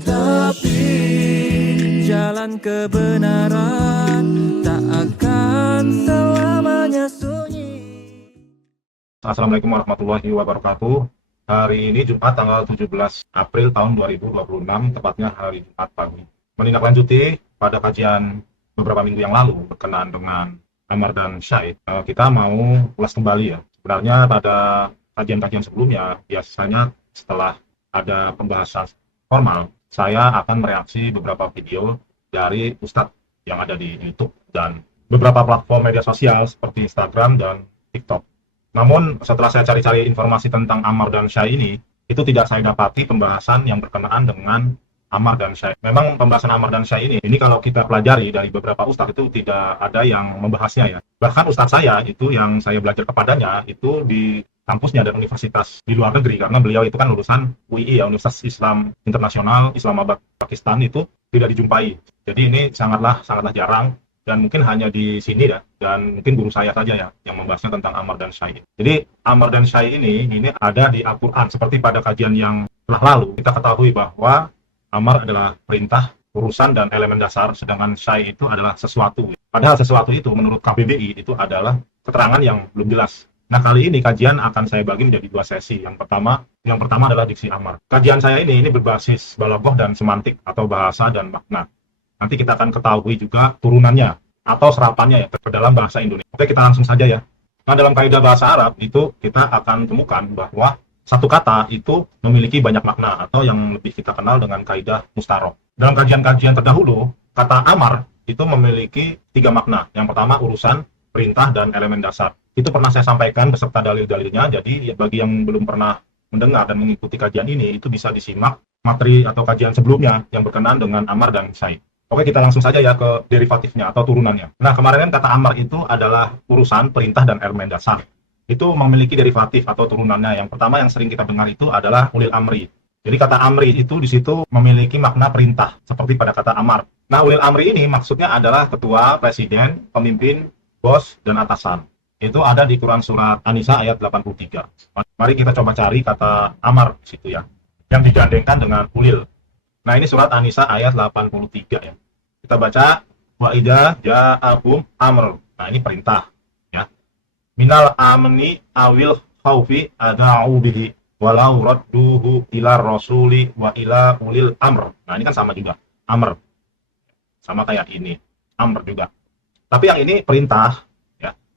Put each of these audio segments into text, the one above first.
Tapi jalan kebenaran tak akan selamanya sunyi. Assalamualaikum warahmatullahi wabarakatuh. Hari ini Jumat tanggal 17 April tahun 2026, tepatnya hari Jumat pagi. Menindaklanjuti pada kajian beberapa minggu yang lalu berkenaan dengan Ammar dan Syahid, kita mau ulas kembali ya. Sebenarnya pada kajian-kajian sebelumnya, biasanya setelah ada pembahasan formal, saya akan mereaksi beberapa video dari Ustadz yang ada di YouTube dan beberapa platform media sosial seperti Instagram dan TikTok. Namun setelah saya cari-cari informasi tentang Ammar dan Syahid ini, itu tidak saya dapati pembahasan yang berkenaan dengan Ammar dan Syahid. Memang pembahasan Ammar dan Syahid ini kalau kita pelajari dari beberapa ustadz itu tidak ada yang membahasnya ya. Bahkan ustadz saya itu yang saya belajar kepadanya itu di kampusnya dan universitas di luar negeri, karena beliau itu kan lulusan UII ya, Universitas Islam Internasional Islamabad Pakistan, itu tidak dijumpai. Jadi ini sangatlah jarang dan mungkin hanya di sini ya, dan mungkin guru saya saja ya yang membahasnya tentang Ammar dan Syahid. Jadi Ammar dan Syahid ini ada di Al-Quran. Seperti pada kajian yang telah lalu kita ketahui bahwa Ammar adalah perintah, urusan dan elemen dasar, sedangkan Syahid itu adalah sesuatu. Padahal sesuatu itu menurut KBBI itu adalah keterangan yang belum jelas. Nah, kali ini kajian akan saya bagi menjadi dua sesi. Yang pertama adalah diksi Ammar. Kajian saya ini berbasis balaghah dan semantik atau bahasa dan makna. Nanti kita akan ketahui juga turunannya atau serapannya ya ke dalam bahasa Indonesia. Oke, kita langsung saja ya. Nah, dalam kaidah bahasa Arab itu kita akan temukan bahwa satu kata itu memiliki banyak makna atau yang lebih kita kenal dengan kaidah mustarok. Dalam kajian-kajian terdahulu, kata Ammar itu memiliki tiga makna. Yang pertama urusan, perintah, dan elemen dasar. Itu pernah saya sampaikan beserta dalil-dalilnya. Jadi bagi yang belum pernah mendengar dan mengikuti kajian ini, itu bisa disimak materi atau kajian sebelumnya yang berkenaan dengan Ammar dan Syahid. Oke, kita langsung saja ya ke derivatifnya atau turunannya. Nah, kemarin kan kata Ammar itu adalah urusan, perintah, dan elemen dasar. Itu memiliki derivatif atau turunannya. Yang pertama yang sering kita dengar itu adalah ulil amri. Jadi kata amri itu di situ memiliki makna perintah, seperti pada kata Ammar. Nah, ulil amri ini maksudnya adalah ketua, presiden, pemimpin, bos, dan atasan. Itu ada di Quran surat An-Nisa ayat 83. Mari kita coba cari kata Ammar di situ ya, yang digandengkan dengan ulil. Nah, ini surat An-Nisa ayat 83 ya. Kita baca, wa idza ja'akum amr. Nah, ini perintah ya. Minal amni awil khaufi ada'u bihi walau radduhu ila rasuli wa ila ulil amr. Nah, ini kan sama juga. Amr. Sama kayak ini. Amr juga. Tapi yang ini perintah.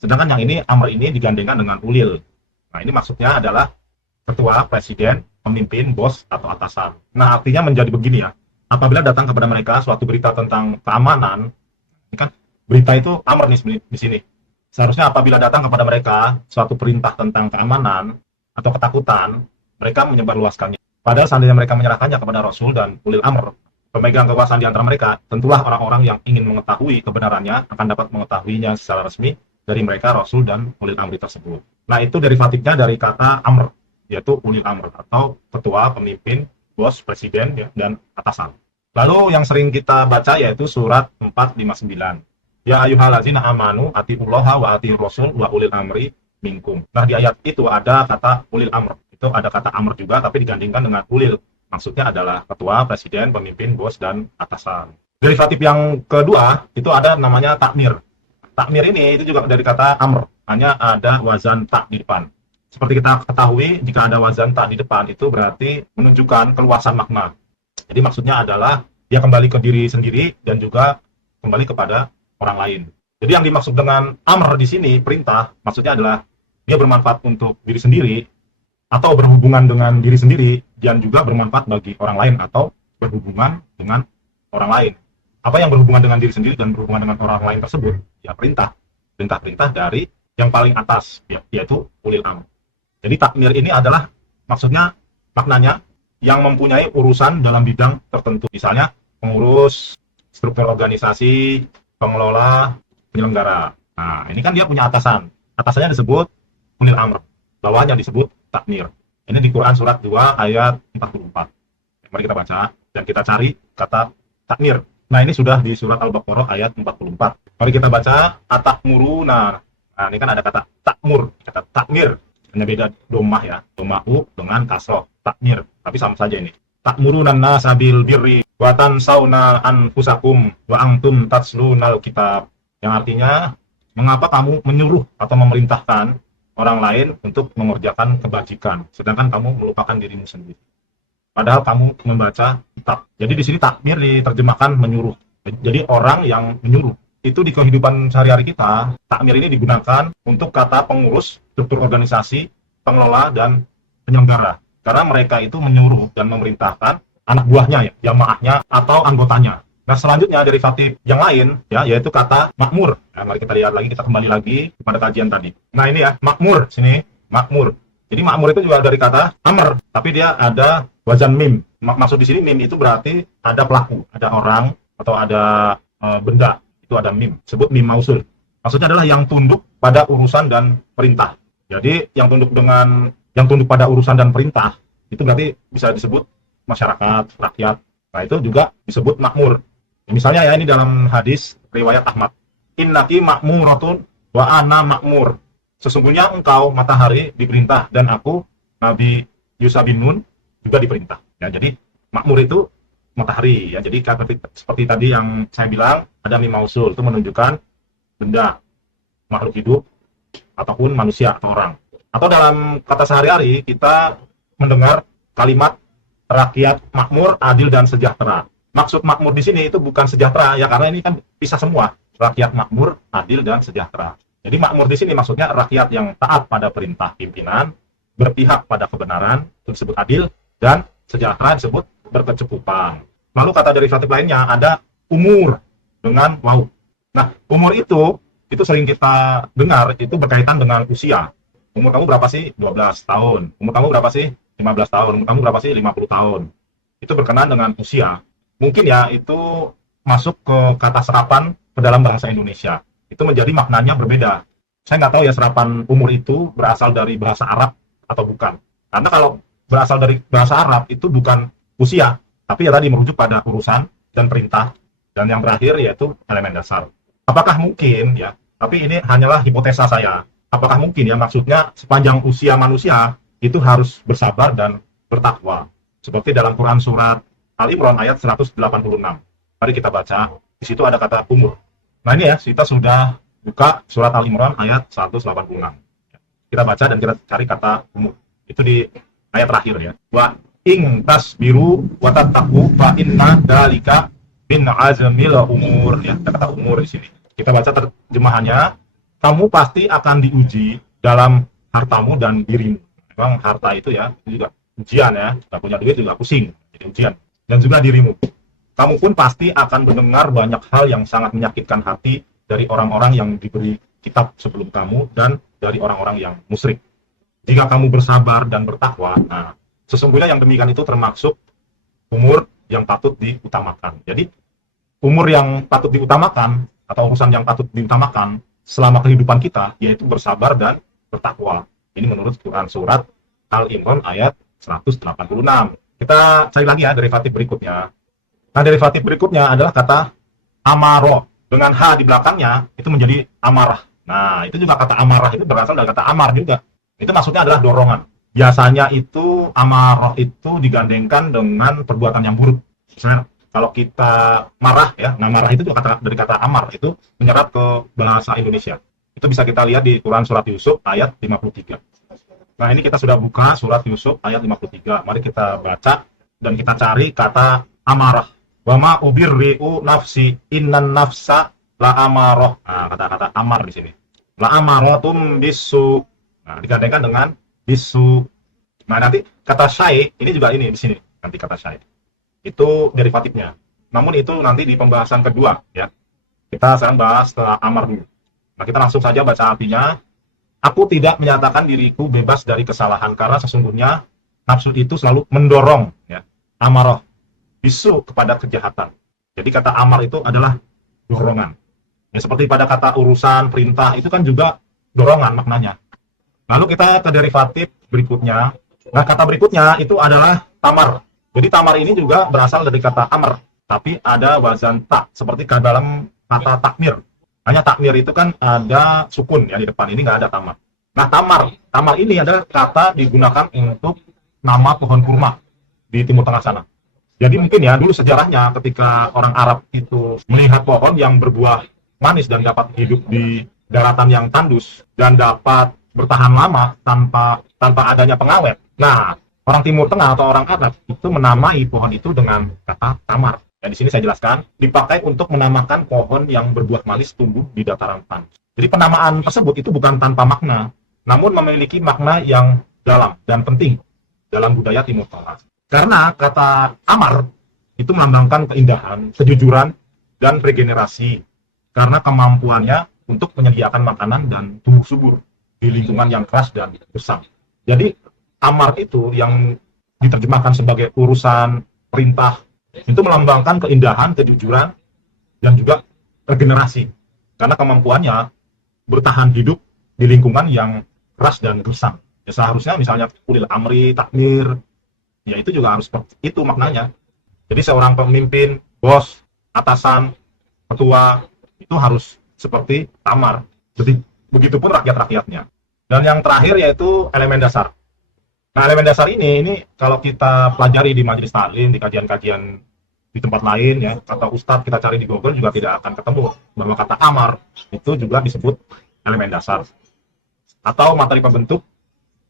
Sedangkan yang ini Ammar ini digandengkan dengan ulil. Nah, ini maksudnya adalah ketua, presiden, pemimpin, bos, atau atasan. Nah, artinya menjadi begini ya. Apabila datang kepada mereka suatu berita tentang keamanan, ini kan berita itu Ammar nih di sini. Seharusnya apabila datang kepada mereka suatu perintah tentang keamanan atau ketakutan, mereka menyebarluaskannya. Padahal seandainya mereka menyerahkannya kepada Rasul dan ulil amr, pemegang kekuasaan di antara mereka, tentulah orang-orang yang ingin mengetahui kebenarannya akan dapat mengetahuinya secara resmi dari mereka Rasul dan ulil amri tersebut. Nah, itu derivatifnya dari kata amr, yaitu ulil amr atau ketua, pemimpin, bos, presiden ya, dan atasan. Lalu yang sering kita baca yaitu surat 459. Ya ayyuhallazina amanu atiullaha wa atiur rasul wa ulil amri minkum. Nah, di ayat itu ada kata ulil amr. Itu ada kata amr juga tapi digandingkan dengan ulil. Maksudnya adalah ketua, presiden, pemimpin, bos, dan atasan. Derivatif yang kedua itu ada namanya takmir. Takmir ini itu juga dari kata amr, hanya ada wazan tak di depan. Seperti kita ketahui, jika ada wazan tak di depan itu berarti menunjukkan keluasan makna. Jadi maksudnya adalah dia kembali ke diri sendiri dan juga kembali kepada orang lain. Jadi yang dimaksud dengan amr di sini perintah, maksudnya adalah dia bermanfaat untuk diri sendiri atau berhubungan dengan diri sendiri dan juga bermanfaat bagi orang lain atau berhubungan dengan orang lain. Apa yang berhubungan dengan diri sendiri dan berhubungan dengan orang lain tersebut? Ya perintah dari yang paling atas, yaitu ulil amr. Jadi takmir ini adalah maksudnya maknanya yang mempunyai urusan dalam bidang tertentu. Misalnya pengurus, struktur organisasi, pengelola, penyelenggara. Nah, ini kan dia punya atasan. Atasannya disebut ulil amr. Bawahnya disebut takmir. Ini di Quran surat 2 ayat 44. Mari kita baca dan kita cari kata takmir. Nah, ini sudah di surat Al-Baqarah ayat 44. Mari kita baca atakmuruna. Nah, ini kan ada kata takmur, kata takmir. Hanya beda domah ya, domah u dengan kasroh, takmir. Tapi sama saja ini. ta'murunan nasa bil birri wa tansawna anfusakum wa antum tatslunal kitab. Yang artinya, mengapa kamu menyuruh atau memerintahkan orang lain untuk mengerjakan kebajikan, sedangkan kamu melupakan dirimu sendiri. Padahal kamu membaca kitab. Jadi di sini takmir diterjemahkan menyuruh. Jadi orang yang menyuruh. Itu di kehidupan sehari-hari kita, takmir ini digunakan untuk kata pengurus, struktur organisasi, pengelola, dan penyelenggara. Karena mereka itu menyuruh dan memerintahkan anak buahnya, ya, jamaahnya, atau anggotanya. Nah, selanjutnya derivatif yang lain, ya, yaitu kata makmur. Nah, mari kita lihat lagi, kita kembali lagi kepada kajian tadi. Nah, ini ya, makmur, sini, makmur. Jadi makmur itu juga dari kata amr, tapi dia ada wazan mim. Maksud di sini mim itu berarti ada pelaku, ada orang, atau ada benda. Itu ada mim, sebut mim mausul. Maksudnya adalah yang tunduk pada urusan dan perintah. Jadi yang tunduk pada urusan dan perintah itu berarti bisa disebut masyarakat, rakyat. Nah, itu juga disebut makmur. Misalnya ya, ini dalam hadis riwayat Ahmad. Innaki makmuratun wa ana makmur. Sesungguhnya engkau matahari diperintah dan aku Nabi Yusa bin Nun juga diperintah. Ya, jadi makmur itu matahari, ya. Jadi seperti tadi yang saya bilang, ada mim mausul, itu menunjukkan benda, makhluk hidup, ataupun manusia atau orang. Atau dalam kata sehari-hari kita mendengar kalimat rakyat makmur, adil dan sejahtera. Maksud makmur di sini itu bukan sejahtera, ya, karena ini kan bisa semua. Rakyat makmur, adil dan sejahtera. Jadi makmur di sini maksudnya rakyat yang taat pada perintah pimpinan, berpihak pada kebenaran, itu disebut adil, dan sejahtera disebut berkecukupan. Lalu kata derivatif lainnya ada umur dengan wau. Nah, umur itu sering kita dengar itu berkaitan dengan usia. Umur kamu berapa sih? 12 tahun. Umur kamu berapa sih? 15 tahun. Umur kamu berapa sih? 50 tahun. Itu berkenaan dengan usia. Mungkin ya itu masuk ke kata serapan ke dalam bahasa Indonesia. Itu menjadi maknanya berbeda. Saya nggak tahu ya serapan umur itu berasal dari bahasa Arab atau bukan. Karena kalau berasal dari bahasa Arab itu bukan usia, tapi ya tadi merujuk pada urusan dan perintah, dan yang terakhir yaitu elemen dasar. Apakah mungkin ya, tapi ini hanyalah hipotesa saya, apakah mungkin ya maksudnya sepanjang usia manusia itu harus bersabar dan bertakwa, seperti dalam Quran surat Al-Imran ayat 186. Mari kita baca, di situ ada kata umur. Nah ini ya, kita sudah buka surat Al-Imran ayat 186. Kita baca dan kita cari kata umur. Itu di ayat terakhir ya. Wa ing tasbiru wa tattaqu fa inna dzalika min azmil umur, ya, kata umur di sini. Kita baca terjemahannya, kamu pasti akan diuji dalam hartamu dan dirimu. Memang harta itu ya, itu juga ujian ya, nggak punya duit juga pusing, jadi ujian. Dan juga dirimu. Kamu pun pasti akan mendengar banyak hal yang sangat menyakitkan hati dari orang-orang yang diberi kitab sebelum kamu dan dari orang-orang yang musyrik. Jika kamu bersabar dan bertakwa, nah, sesungguhnya yang demikian itu termasuk umur yang patut diutamakan. Jadi, umur yang patut diutamakan atau urusan yang patut diutamakan selama kehidupan kita, yaitu bersabar dan bertakwa. Ini menurut Quran surat Al-Imran ayat 186. Kita cari lagi ya derivatif berikutnya. Nah, derivatif berikutnya adalah kata amaro. Dengan H di belakangnya, itu menjadi amarah. Nah, itu juga kata amarah itu berasal dari kata amar juga. Itu maksudnya adalah dorongan. Biasanya itu amarah itu digandengkan dengan perbuatan yang buruk. Misalnya kalau kita marah ya, nah marah itu juga dari kata amar, itu menyerap ke bahasa Indonesia. Itu bisa kita lihat di Quran surat Yusuf ayat 53. Nah, ini kita sudah buka surat Yusuf ayat 53. Mari kita baca dan kita cari kata amarah. Wa ma ubirri'u nafsi innan nafsa la amarah. Nah, kata-kata amar di sini. La amaratum bisu. Nah, digandengkan dengan bisu. Nah, nanti kata syai ini juga ini di sini. Nanti kata syai. Itu derivatifnya. Namun itu nanti di pembahasan kedua ya. Kita sekarang bahas amar dulu. Nah, kita langsung saja baca artinya. Aku tidak menyatakan diriku bebas dari kesalahan karena sesungguhnya nafsu itu selalu mendorong ya. Amarah bisu kepada kejahatan. Jadi kata amar itu adalah dorongan. Ya, seperti pada kata urusan, perintah itu kan juga dorongan maknanya. Lalu kita ke derivatif berikutnya. Nah, kata berikutnya itu adalah tamar. Jadi tamar ini juga berasal dari kata amr, tapi ada wazan tak, seperti ke dalam kata takmir. Hanya takmir itu kan ada sukun ya di depan, ini nggak ada tamar. Nah, tamar ini adalah kata digunakan untuk nama pohon kurma di Timur Tengah sana. Jadi mungkin ya dulu sejarahnya ketika orang Arab itu melihat pohon yang berbuah manis dan dapat hidup di daratan yang tandus dan dapat bertahan lama tanpa adanya pengawet. Nah, orang Timur Tengah atau orang Arab itu menamai pohon itu dengan kata tamar. Dan di sini saya jelaskan, dipakai untuk menamakan pohon yang berbuah manis tumbuh di dataran tandus. Jadi penamaan tersebut itu bukan tanpa makna, namun memiliki makna yang dalam dan penting dalam budaya Timur Tengah. Karena kata amar itu melambangkan keindahan, kejujuran, dan regenerasi. Karena kemampuannya untuk menyediakan makanan dan tumbuh subur di lingkungan yang keras dan gersang. Jadi amar itu yang diterjemahkan sebagai urusan perintah itu melambangkan keindahan, kejujuran, dan juga regenerasi. Karena kemampuannya bertahan hidup di lingkungan yang keras dan gersang. Ya seharusnya misalnya ulil amri, takmir, ya itu juga harus seperti itu maknanya. Jadi seorang pemimpin, bos, atasan, ketua itu harus seperti tamar. Jadi begitupun rakyat-rakyatnya. Dan yang terakhir yaitu elemen dasar. Nah, elemen dasar ini kalau kita pelajari di majelis taklim, di kajian-kajian di tempat lain ya, atau ustadz kita cari di Google juga tidak akan ketemu bahwa kata amar itu juga disebut elemen dasar. Atau materi pembentuk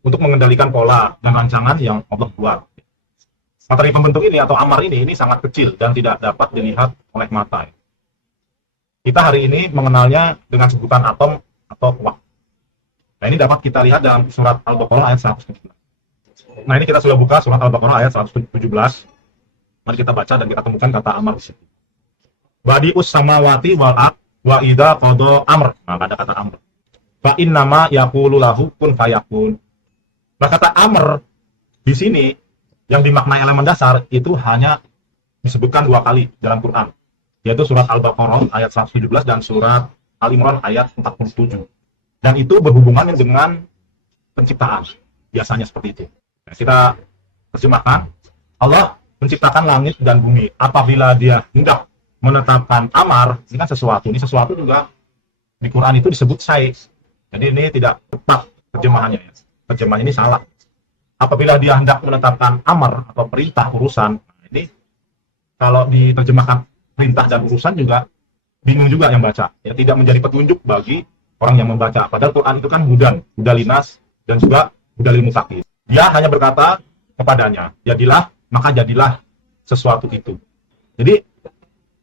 untuk mengendalikan pola dan rancangan yang Allah buat. Materi pembentuk ini atau amar ini sangat kecil dan tidak dapat dilihat oleh mata. Kita hari ini mengenalnya dengan sebutan atom atau kuat. Nah, ini dapat kita lihat dalam surat Al-Baqarah ayat 117. Nah, ini kita sudah buka surat Al-Baqarah ayat 117. Mari kita baca dan kita temukan kata amar di situ. Badi'us samawati wal ard wa idza qada amr. Nah, ada kata amr. Fa innama yaqulu lahu kun fayakun. Nah, kata amr di sini yang dimaknai elemen dasar itu hanya disebutkan 2 kali dalam Quran, yaitu surat Al-Baqarah ayat 117 dan surat Al-Imran ayat 47. Dan itu berhubungan dengan penciptaan. Biasanya seperti itu. Nah, kita terjemahkan, Allah menciptakan langit dan bumi. Apabila dia hendak menetapkan amar, ini kan sesuatu. Ini sesuatu juga di Quran itu disebut syai'. Jadi ini tidak tepat terjemahannya ya. Terjemahan ini salah. Apabila dia hendak menetapkan amar atau perintah urusan, ini kalau diterjemahkan perintah dan urusan juga bingung juga yang baca. Ya, tidak menjadi petunjuk bagi orang yang membaca. Padahal Quran itu kan hudalinas dan juga hudalil muttaqin. Dia hanya berkata kepadanya, jadilah, maka jadilah sesuatu itu. Jadi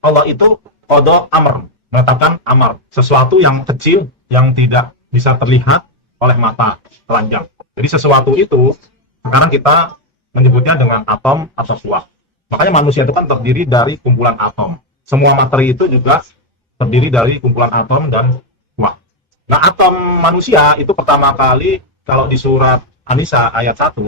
Allah itu qada amr, menetapkan amar, sesuatu yang kecil yang tidak bisa terlihat oleh mata telanjang. Jadi sesuatu itu sekarang kita menyebutnya dengan atom atau kuat. Makanya manusia itu kan terdiri dari kumpulan atom. Semua materi itu juga terdiri dari kumpulan atom dan kuat. Nah, atom manusia itu pertama kali kalau di surat An-Nisa ayat 1,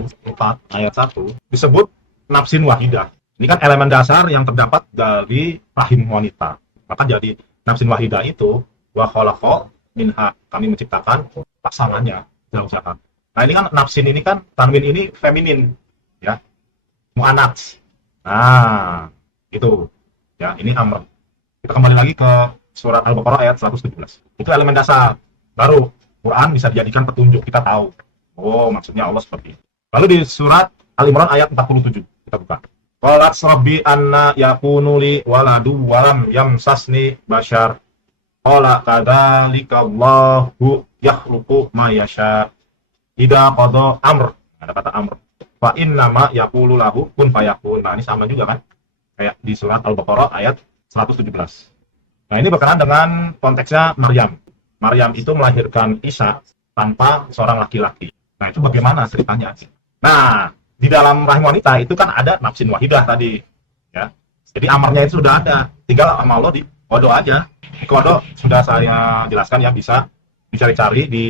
ayat 1 disebut nafsin wahidah. Ini kan elemen dasar yang terdapat dari rahim wanita. Maka jadi nafsin wahidah itu wa khalaqa minha, kami menciptakan pasangannya dalam usaha. Nah, ini kan nafsin ini kan tanwin ini feminin ya. Muannats. Nah, itu. Ya, ini amr. Kita kembali lagi ke surat Al-Baqarah ayat 117. Itu elemen dasar. Baru Quran bisa dijadikan petunjuk, kita tahu. Oh, maksudnya Allah seperti itu. Lalu di surat Al-Imran ayat 47 kita buka. Qalat rabbi anna yakunu li waladu wa lam yamsasni bashar. Qala kadzalika Allahu yakhluqu ma yasha. Ida qada amr, ada kata amr. Fa innama yaqulu lahu kun fayakun. Nah, ini sama juga kan? Kayak di surat Al-Baqarah ayat 117. Nah, ini berkenaan dengan konteksnya Maryam. Maryam itu melahirkan Isa tanpa seorang laki-laki. Nah, itu bagaimana ceritanya? Nah, di dalam rahim wanita itu kan ada nafsin wahidah tadi, ya. Jadi amarnya itu sudah ada. Tinggal sama Allah di kodo aja. Di kodo sudah saya jelaskan ya, bisa dicari-cari di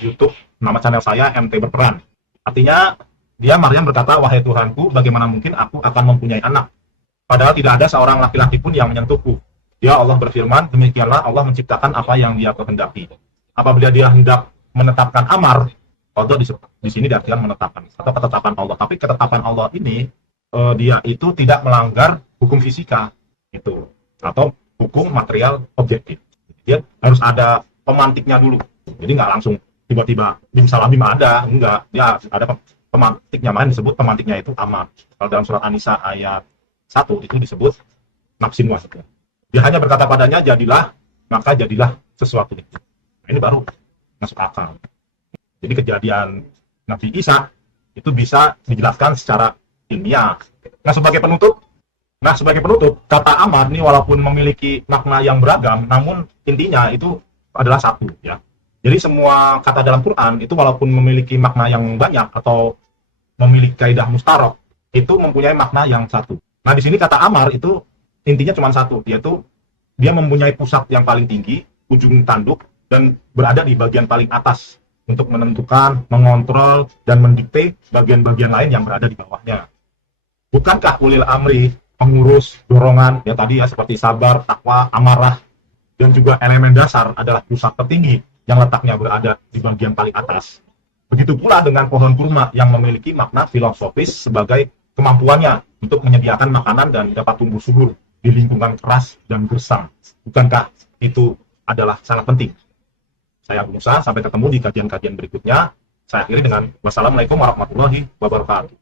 YouTube. Nama channel saya MT Berperan. Artinya dia Maryam berkata, wahai Tuhanku, bagaimana mungkin aku akan mempunyai anak? Padahal tidak ada seorang laki-laki pun yang menyentuhku. Dia Allah berfirman, demikianlah Allah menciptakan apa yang dia kehendaki. Apabila dia hendak menetapkan amar, qada di sini diartikan menetapkan atau ketetapan Allah. Tapi ketetapan Allah ini dia itu tidak melanggar hukum fisika itu atau hukum material objektif. Dia harus ada pemantiknya dulu. Jadi nggak langsung tiba-tiba bim salah bim ada, enggak. Dia ada pemantiknya, main disebut pemantiknya itu amar. Kalau dalam surat An-Nisa ayat satu itu disebut nafsin wahid. Dia hanya berkata padanya jadilah, maka jadilah sesuatu itu. Nah, ini baru masuk akal. Jadi kejadian Nabi Isa itu bisa dijelaskan secara ilmiah. Nah sebagai penutup, kata amar ini walaupun memiliki makna yang beragam, namun intinya itu adalah satu ya. Jadi semua kata dalam Quran itu walaupun memiliki makna yang banyak atau memiliki kaidah mustarok, itu mempunyai makna yang satu. Nah di sini kata amar itu intinya cuma satu, yaitu dia mempunyai pusat yang paling tinggi, ujung tanduk, dan berada di bagian paling atas untuk menentukan, mengontrol, dan mendikte bagian-bagian lain yang berada di bawahnya. Bukankah ulil amri, pengurus, dorongan, ya tadi ya seperti sabar, takwa, amarah, dan juga elemen dasar adalah pusat tertinggi yang letaknya berada di bagian paling atas. Begitu pula dengan pohon kurma yang memiliki makna filosofis sebagai kemampuannya untuk menyediakan makanan dan dapat tumbuh subur di lingkungan keras dan gersang. Bukankah itu adalah sangat penting? Saya Abu Musa, sampai ketemu di kajian-kajian berikutnya. Saya akhiri dengan wassalamualaikum warahmatullahi wabarakatuh.